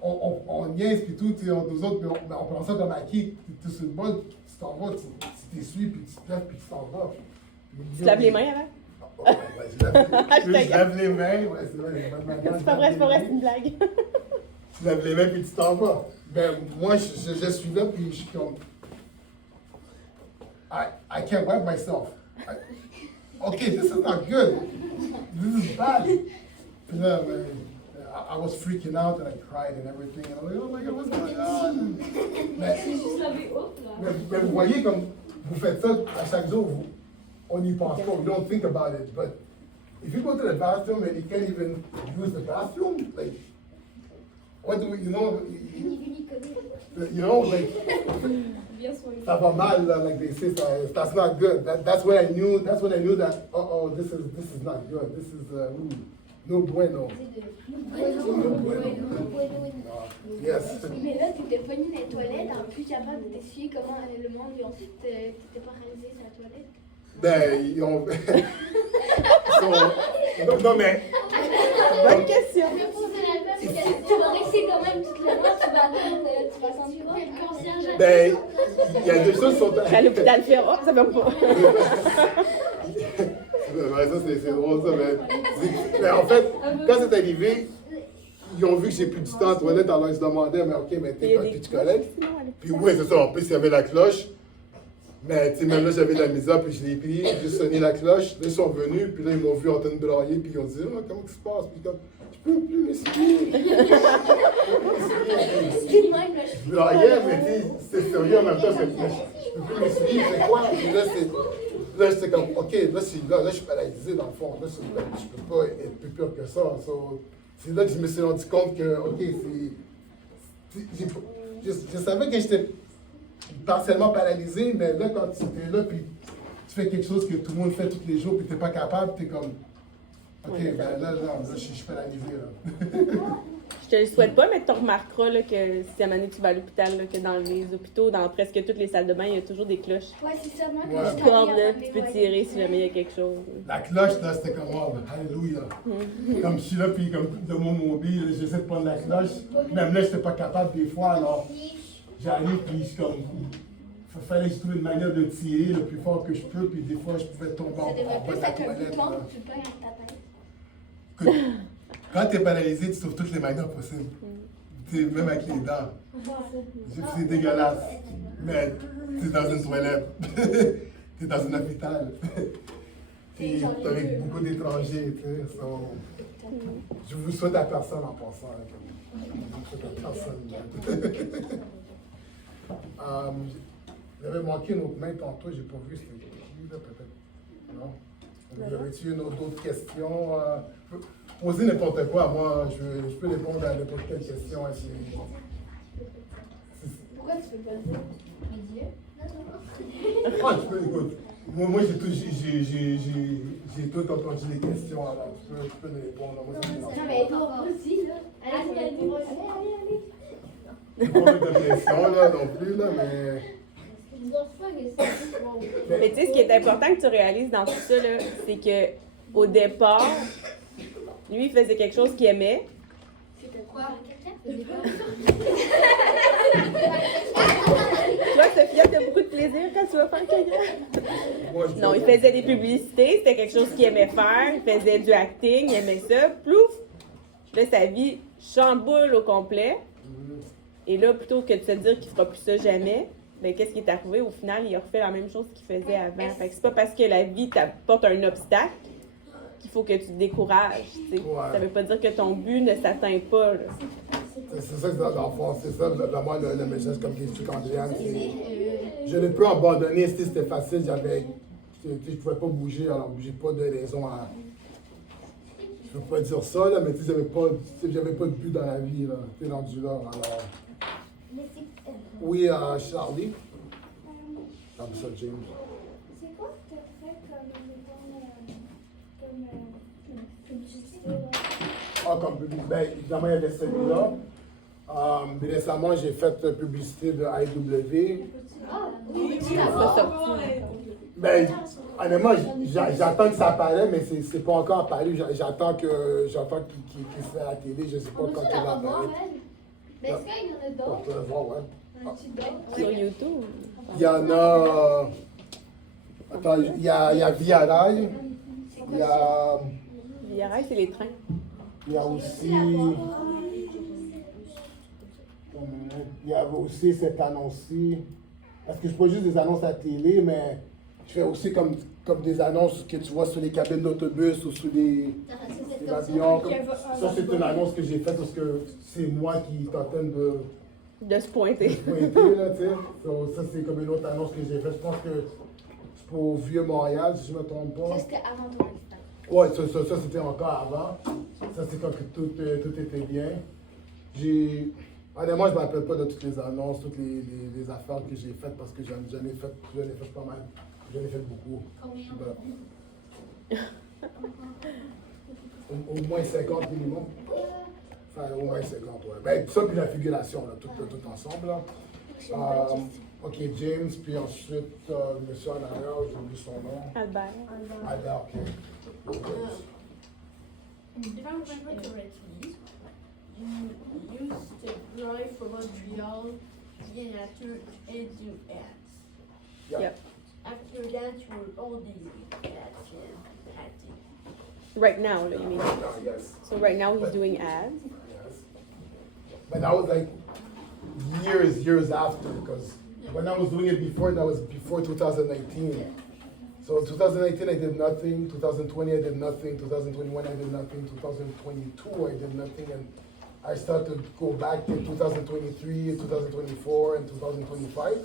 on niaise puis tout, tu sais, nous autres, mais on prend ça comme acquis. Tu es sur le bol, tu t'en vas, tu t'essuies, puis tu te lèves, puis tu t'en vas. Tu laves les mains avant? Ouais, je lave les mains, ouais, c'est vrai. C'est pas vrai, c'est une blague. Tu laves les mains, puis tu t'en vas. Ben, moi, je suis là, puis je suis comme. I can't wipe myself. Okay, this is not good. This is bad. Puis là, man, I was freaking out and I cried and everything. And I was like, oh my God, what's going on? Mais vous voyez comme vous faites ça à chaque jour, on n'y pense pas, we don't think about it. But if you go to the bathroom and you can't even use the bathroom, like, what do we, you know, like, ça va mal, like they say, that's not good. That's when I knew that, this is not good. This is, no bueno. No bueno. Yes. Mais là, t'étais pogné dans les toilettes, en plus capable de t'essuyer, comment le monde, et ensuite, t'étais paralysé sur la toilette? Ben, ils ont. Non, mais. Bonne question. Tu vas rester quand même toute la nuit, tu vas sentir quoi? Le concierge. Ben, il y a des choses qui sont. À l'hôpital Ferro, ça va pas. Ouais, ça, c'est drôle, ça, mais en fait, quand c'est arrivé, ils ont vu que j'ai plus du temps en toilette, alors ils se demandaient, mais ok, mais tu collectes? Puis oui, c'est ça, en plus, il y avait la cloche. Mais tu sais, même là, j'avais de la misère, puis je l'ai pris, j'ai sonné la cloche. Là, ils sont venus, puis là, ils m'ont vu en train de brailler, puis ils ont dit, oh, comment ça se passe? Puis comme, je peux plus m'essuyer. Je braillais, mais tu sais, c'est sérieux en même temps, je peux plus m'essuyer, c'est quoi? Puis là, j'étais comme, ok, là, je suis paralysé dans le fond. Là, je peux pas être plus pire que ça. So, c'est là que je me suis rendu compte que, ok, je savais que j'étais partiellement paralysé, mais là, quand tu es là, puis tu fais quelque chose que tout le monde fait tous les jours, puis tu n'es pas capable, tu es comme, ok, ben là, je suis paralysé. Là. Je te le souhaite pas, mais tu remarqueras là, que si à un moment donné tu vas à l'hôpital, là, que dans les hôpitaux, dans presque toutes les salles de bain, il y a toujours des cloches. Ouais, c'est ça, moi, Ouais. quand je Corde, là, tu peux tirer si jamais il y a quelque chose. La cloche, là, c'était comme, oh, alléluia. Comme je suis là, puis comme de mon mobile, j'essaie de prendre la cloche. Même là, je n'étais pas capable des fois, alors j'arrive, puis je suis comme, il fallait que je trouve une manière de tirer le plus fort que je peux, puis des fois, je pouvais tomber en bas de la toilette. Là. Tu peux avec ta tête. Écoute, quand tu es paralysé, tu trouves toutes les manières possibles. Tu sais, même avec les dents. C'est dégueulasse. Mais tu es dans une toilette. Tu es dans un hôpital. Tu es avec beaucoup d'étrangers. Tu sais, je vous souhaite à personne en passant. Je vous souhaite à personne. J'avais manqué une autre main tantôt, j'ai pas vu, c'était qui, là, peut-être. Non? Vous avez-tu une autre question? Posez n'importe quoi, moi, je peux répondre à n'importe quelle question. Pourquoi tu peux pas le dire? Dieu? Ah, tu peux, écoute. Moi j'ai tout entendu les questions, alors tu peux me répondre. Moi, Non, mais toi aussi, là. Allez. Je n'ai pas de pression, là, non plus, là, mais... Mais tu sais, ce qui est important que tu réalises dans tout ça, là, c'est que au départ, lui, il faisait quelque chose qu'il aimait. C'était quoi? Toi, Sophia, t'as beaucoup de plaisir quand tu vas faire caca? Non, il faisait des publicités, c'était quelque chose qu'il aimait faire, il faisait du acting, il aimait ça. Plouf! Là, sa vie chamboule au complet. Et là, plutôt que de se dire qu'il fera plus ça jamais, ben qu'est-ce qui est arrivé? Au final, il a refait la même chose qu'il faisait avant. Fait que c'est pas parce que la vie t'apporte un obstacle qu'il faut que tu te décourages. Tu sais. Ouais. Ça veut pas dire que ton but ne s'atteint pas. Là. C'est ça que dans le fond, c'est ça, moi, le message comme l'explique Andréane, c'est... Je ne peux abandonner si c'était facile, je pouvais pas bouger, alors j'ai pas de raison à... Je peux pas dire ça, là, mais tu sais, j'avais pas de but dans la vie, là, t'es rendu là, alors... Oui, Charlie. Comme ça, James. C'est quoi que tu as fait comme publicité là? Ah, comme public, ben, évidemment, il y avait celui-là. Récemment, j'ai fait publicité de IW. Ah, oui, C'est pas sorti. Ben, honnêtement, j'attends que ça apparaisse, mais c'est pas encore apparu. J'attends qu'il se fait à la télé. Je sais pas On quand peut-tu il la va revoir, apparaître. elle? Mais est-ce qu'il y en a On d'autres? peut le voir, ouais. Sur YouTube. Il y en a. Attends, il y a Via Rail. C'est Il y quoi ça? a. Via c'est les trains. Il y a aussi. Il y avait aussi cette annonce-ci. Parce que je fais juste des annonces à télé, mais je fais aussi comme des annonces que tu vois sur les cabines d'autobus ou sur des avions. Ça, c'est une annonce que j'ai faite parce que c'est moi qui tentais De se pointer. pointer, là, tu sais. So, ça, c'est comme une autre annonce que j'ai faite. Je pense que c'est pour Vieux-Montréal, si je ne me trompe pas. Ça, c'était avant ton instant. Ouais, ça c'était encore avant. Ça, c'est quand que tout était bien. Honnêtement, je ne me rappelle pas de toutes les annonces, toutes les affaires que j'ai faites parce que j'en ai fait pas mal. J'en ai fait beaucoup. Combien? Voilà. Au moins 50 minimum. Enfin, au moins 50, ouais. Ben, ça, puis la figuration, là, tout ensemble, là. Ok, James, puis ensuite, le monsieur en arrière, j'ai oublié son nom. Albert. Albert, ok. If I remember correctly, you used to drive from Montreal, bien à Turk, and do ads. Yep. After that, you were only doing ads and acting. Right now, you mean? Yes. So right now he's doing ads. Yes. But that was like years after, because when I was doing it before, that was before 2019. So 2019 I did nothing, 2020 I did nothing, 2021 I did nothing, 2022 I did nothing, and I started to go back in 2023, 2024, and 2025.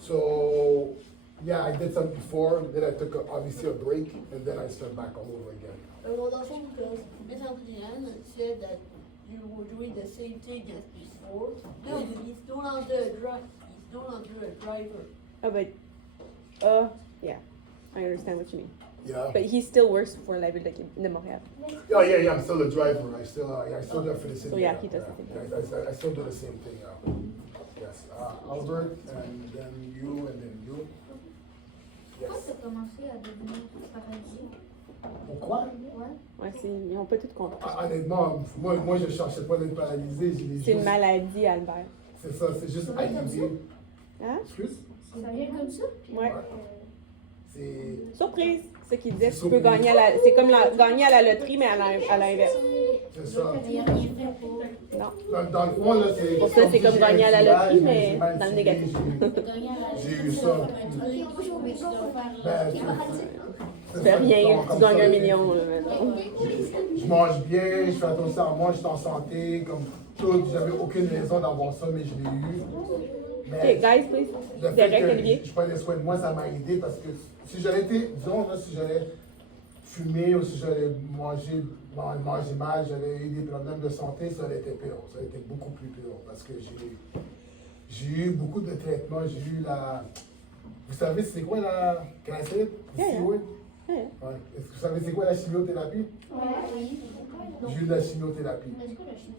So yeah, I did some before, then I took obviously a break, and then I started back all over again. Well, the thing because Miss Antoine said that you were doing the same thing as before. No, he's no longer a driver. Oh, but, yeah, I understand what you mean. Yeah. But he still works for la ville de Montréal. Oh yeah, I'm still a driver. I still do it for the city. So yeah, he does the same thing. I still do the same thing. Yes, Albert, and then you, and then you. Yes. Pourquoi tu as commencé à devenir paralysé? Pourquoi? Ouais, ils n'ont pas tout compris. Honnêtement, moi je cherchais pas d'être paralysé. C'est une maladie, Albert. C'est ça, c'est juste arrivé. Hein? Excuse? Ça vient comme ça? Ouais. C'est. Surprise! C'est ce qu'il disait. C'est Tu peux surprise. gagner c'est comme gagner à la loterie, mais à l'inverse. C'est ça. Il n'y a rien fait pour Non. Dans le fond, là, c'est. Pour ça, c'est comme j'ai gagner à la un loterie, village, mais j'ai mal dans le tiré, négatif. gagner à la J'ai eu ça. Ok, moi je vais Ben, Tu fais rien, tu gagnes 1 million, là, maintenant. Je mange bien, je fais attention à moi, je suis en santé, comme tout. J'avais aucune raison d'avoir ça, mais je l'ai eu. Mais Ok, guys, please. le fait Direct, que Olivier. je prenais soin de moi, ça m'a aidé parce que si j'avais été, disons, là, si j'allais fumer ou si j'allais manger mal, j'avais eu des problèmes de santé, ça aurait été pire. Ça aurait été beaucoup plus pire parce que j'ai eu beaucoup de traitements. J'ai eu la. Vous savez, c'est quoi la. Can I say it? Yeah, yeah. Ouais. Yeah. Ouais. Est-ce que vous savez, c'est quoi la chimiothérapie? Oui. J'ai eu de la chimiothérapie. Mais c'est quoi la chimie?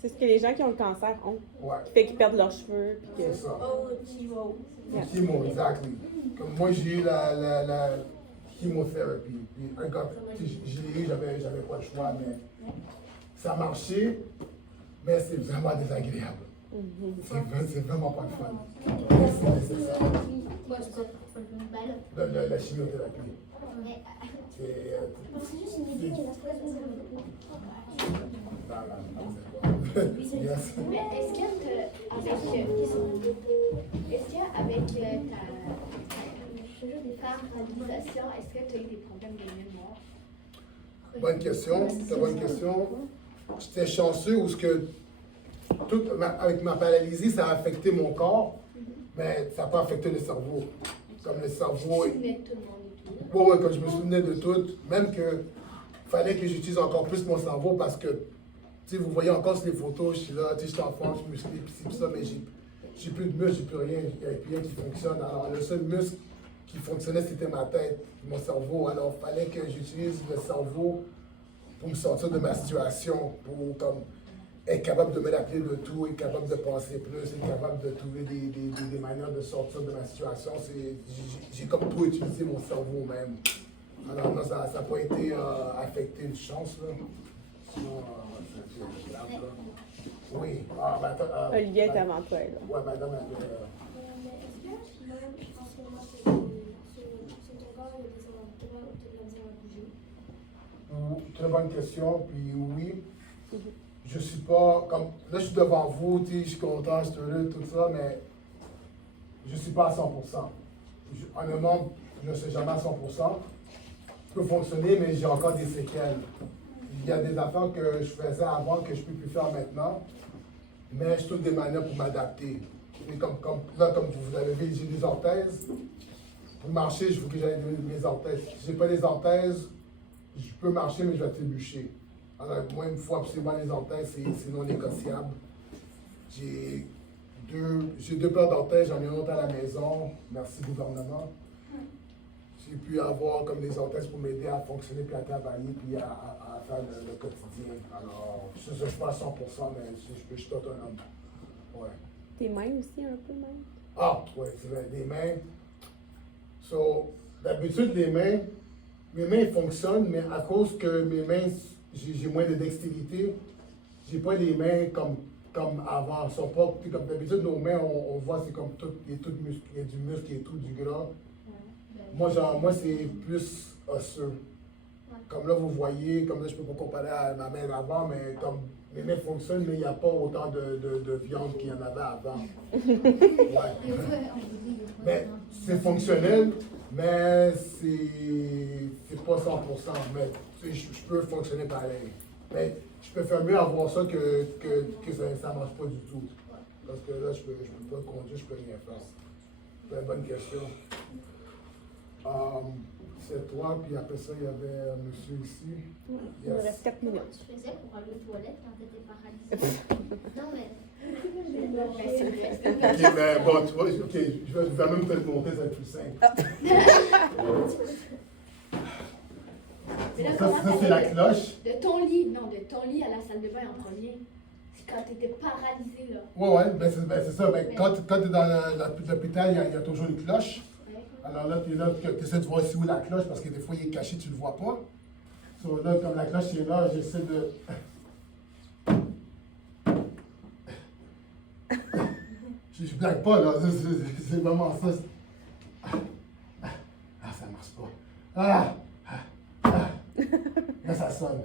C'est ce que les gens qui ont le cancer ont. Ouais. Qui fait qu'ils perdent leurs cheveux. Puis que... C'est ça. Oh, chemo. Yeah. Chimo, exactly. Comme moi, j'ai eu la chimiothérapie. Puis, quand je l'ai eu, j'avais pas le choix, mais ça a marché, mais c'est vraiment désagréable. C'est vraiment pas le fun. C'est ça. Quoi, c'est ça? Ben là. La chimiothérapie. Mais C'est juste une idée, mais la stress, Yes. mais est-ce qu'avec ta paralysation, est-ce que tu as eu des problèmes de mémoire? Bonne question, c'est une bonne question. J'étais chanceux où ce que avec ma paralysie, ça a affecté mon corps, mais ça n'a pas affecté le cerveau. Comme le cerveau. Tu souvenais de tout le monde et tout. Ouais, quand je me souvenais de tout, même que fallait que j'utilise encore plus mon cerveau parce que, tu sais, vous voyez encore sur les photos, je suis là, tu sais, je suis enfant, je suis musclé, pis ça, mais j'ai plus de muscles, j'ai plus rien, il n'y a plus rien qui fonctionne. Alors, le seul muscle qui fonctionnait, c'était ma tête, mon cerveau. Alors, il fallait que j'utilise le cerveau pour me sortir de ma situation, pour comme est capable de m'adapter de tout, est capable de passer plus, est capable de trouver des manières de sortir de ma situation. J'ai comme tout utilisé mon cerveau même. Alors non, ça n'a pas été affecté une chance, là. Sinon, c'est grave, là. Oui. Ah, ben attends. Olivier est avant toi, là. Ouais, madame, Mais est-ce que même en ce moment, sur ton corps, il y a des endroits où tu as de la misère à bouger? très bonne question, puis oui. Je suis pas comme. Là, je suis devant vous, je suis content, je suis heureux, tout ça, mais je suis pas à 100%. Honnêtement, je ne suis jamais à 100%. Je peux fonctionner, mais j'ai encore des séquelles. Il y a des affaires que je faisais avant que je ne peux plus faire maintenant, mais je trouve des manières pour m'adapter. Et comme vous avez vu, j'ai des orthèses. Pour marcher, il faut que j'aille mes orthèses. Si je n'ai pas les orthèses, je peux marcher, mais je vais trébucher. Alors, moi, il me faut absolument les orthèses, c'est non négociable. J'ai deux paires d'orthèses, j'en ai une autre à la maison. Merci, gouvernement. J'ai pu avoir comme des orthèses pour m'aider à fonctionner, puis à travailler, puis à faire le quotidien. Alors, je ne suis pas à 100%, mais je suis autonome. Ouais. Tes mains aussi, un peu, même. Ah, oui, c'est vrai, les mains. So, d'habitude, mes mains fonctionnent, mais à cause que mes mains, j'ai moins de dextérité, j'ai pas les mains comme avant. Elles sont pas, comme d'habitude, nos mains, on voit, c'est comme tout, il y a du muscle et tout, du gras. Moi, c'est plus osseux. Comme là, vous voyez, comme là, je peux pas comparer à ma main d'avant, mais comme mes mains fonctionnent, mais il n'y a pas autant de viande qu'il y en avait avant. Ouais. Mais c'est fonctionnel, mais c'est pas 100%. Mais je peux fonctionner pareil. Mais je préfère mieux avoir ça que ça ne marche pas du tout. Parce que là, je peux pas conduire, je peux rien faire. C'est une bonne question. C'est toi, puis après ça, il y avait un monsieur ici. Il me reste 4 minutes. Comment tu faisais pour aller aux toilettes quand tu étais paralysée? Non, mais. Ok, mais bon, tu vois, ok, je vais même te le montrer, ça va être plus simple. Mais là, Ça, comment c'est la t'allais cloche. de ton lit à la salle de bain en premier. C'est quand tu étais paralysée, là. Ouais, ben c'est ça. Ben, quand tu es dans l'hôpital, il y a toujours une cloche. Alors là, tu essaies de voir ici où la cloche, parce que des fois, il est caché, tu ne le vois pas. So, là, comme la cloche est là, j'essaie de. Je blague pas, là. C'est vraiment ça. Ah, ça marche pas. Là, ça sonne.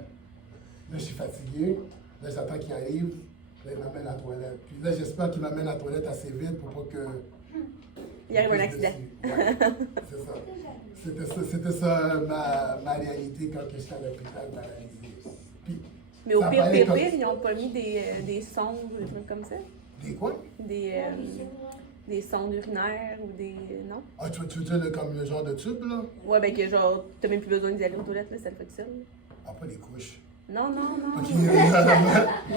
Là, je suis fatigué. Là, j'attends qu'il arrive. Là, il m'amène à la toilette. Puis là, j'espère qu'il m'amène à la toilette assez vite pour pas que. Il arrive un accident. Ouais, c'est ça. C'était ça ma réalité quand j'étais à l'hôpital paralysé. Puis, Mais au ça pire, paraît comme- ils n'ont pas mis des sondes ou des trucs comme ça? Des quoi? Des sondes urinaires ou des. Non? Ah, tu veux dire comme le genre de tube, là? Ouais, ben que genre, t'as même plus besoin d'y aller aux toilettes, là, ça le fait tout seul. Ah, pas des couches. Non. Ok.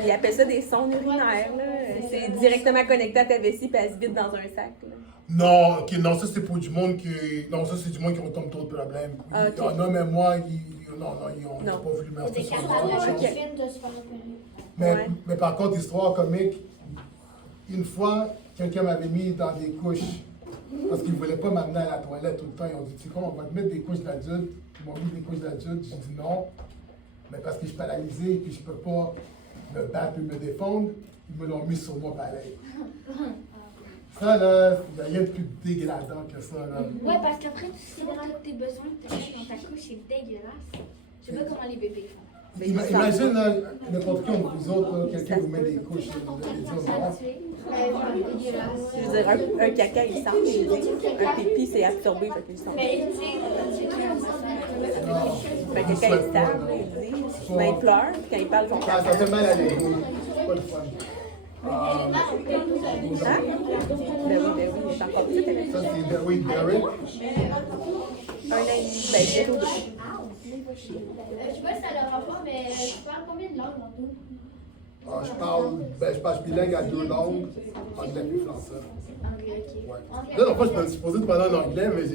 Ils appellent ça des sondes urinaires, là. C'est directement connecté à ta vessie puis elle se vide dans un sac, là. Non, ok, non, ça c'est pour du monde qui. Non, ça c'est du monde qui ont comme trop de problèmes. Ah, ok. Non, mais moi, ils n'ont Non. pas voulu mettre T'es ça sur capable moi. de Ok. de se faire opérer. Ouais. Mais par contre, histoire comique, une fois, quelqu'un m'avait mis dans des couches parce qu'ils ne voulaient pas m'amener à la toilette tout le temps. Ils ont dit, tu sais quoi, on va te mettre des couches d'adultes. Ils m'ont mis des couches d'adultes. J'ai dit non, mais parce que je suis paralysé et que je ne peux pas me battre et me défendre, ils me l'ont mis sur moi pareil. Ça, là, il n'y a rien de plus dégradant que ça, là. Ouais, parce qu'après, tu sais pas tous tes besoins que tu as dans ta couche, c'est dégueulasse. Je sais pas comment les bébés font. Imagine, là, n'importe qui entre vous autres, là, quelqu'un vous met des couches, vous allez dire non. Je veux dire, un caca, il sent, mais je veux dire, un pipi, c'est absorbé, fait qu'il sent. Ben, quelqu'un, il se tape, là, il dit. Ben, il pleure, puis quand il parle, son Ça fait mal à l'épaule. C'est pas le fun. Hein? Ben oui, il est encore petit, avec Ça, c'est oui, Derek. 1 an et demi, ben, bientôt 2. Je sais pas si ça a le rapport, mais tu parles combien de langues en tout? Je parle bilingue à 2 langues, anglais et français. Anglais, ok. Ouais. Là, non, pas, je suis supposé de parler en anglais, mais j'ai